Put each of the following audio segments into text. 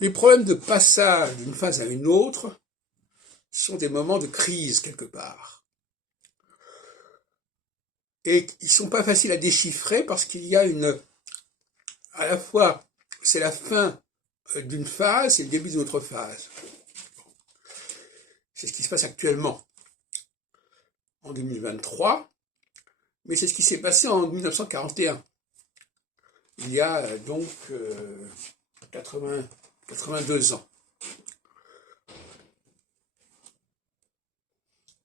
Les problèmes de passage d'une phase à une autre sont des moments de crise quelque part. Et ils ne sont pas faciles à déchiffrer parce qu'il y a à la fois, c'est la fin d'une phase et le début d'une autre phase. C'est ce qui se passe actuellement en 2023, mais c'est ce qui s'est passé en 1941. Il y a donc 82 ans.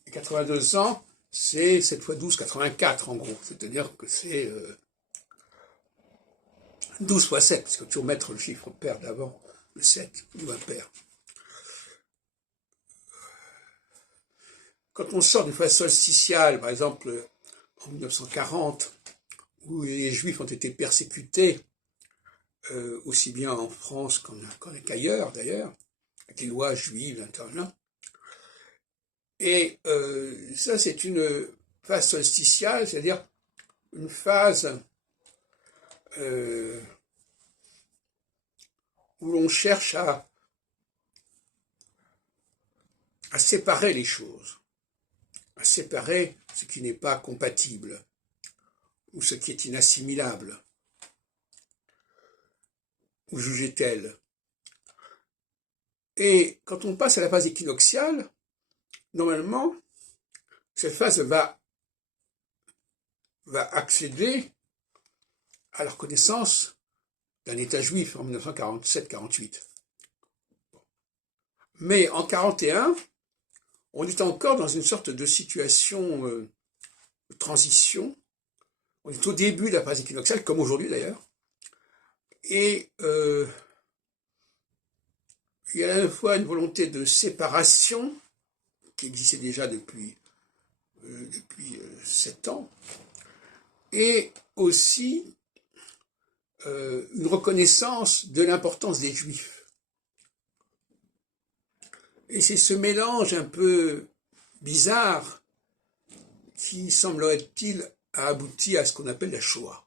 Et 82 ans, c'est 7 fois 12, 84 en gros. C'est-à-dire que c'est 12 fois 7, parce que toujours mettre le chiffre pair d'avant, le 7 ou impair. Quand on sort d'une phase solsticiale, par exemple en 1940, où les Juifs ont été persécutés, aussi bien en France qu'ailleurs d'ailleurs, avec les lois juives, intervenant. Et ça, c'est une phase solsticiale, c'est-à-dire une phase où l'on cherche à séparer les choses, à séparer ce qui n'est pas compatible ou ce qui est inassimilable ou jugé tel. Et quand on passe à la phase équinoxiale, normalement, cette phase va accéder à la reconnaissance d'un État juif en 1947-48. Mais en 1941, on est encore dans une sorte de situation de transition. On est au début de la phase équinoxiale, comme aujourd'hui d'ailleurs. Et il y a à la fois une volonté de séparation qui existait déjà depuis 7 ans, et aussi une reconnaissance de l'importance des Juifs. Et c'est ce mélange un peu bizarre qui, semblerait-il, a abouti à ce qu'on appelle la Shoah.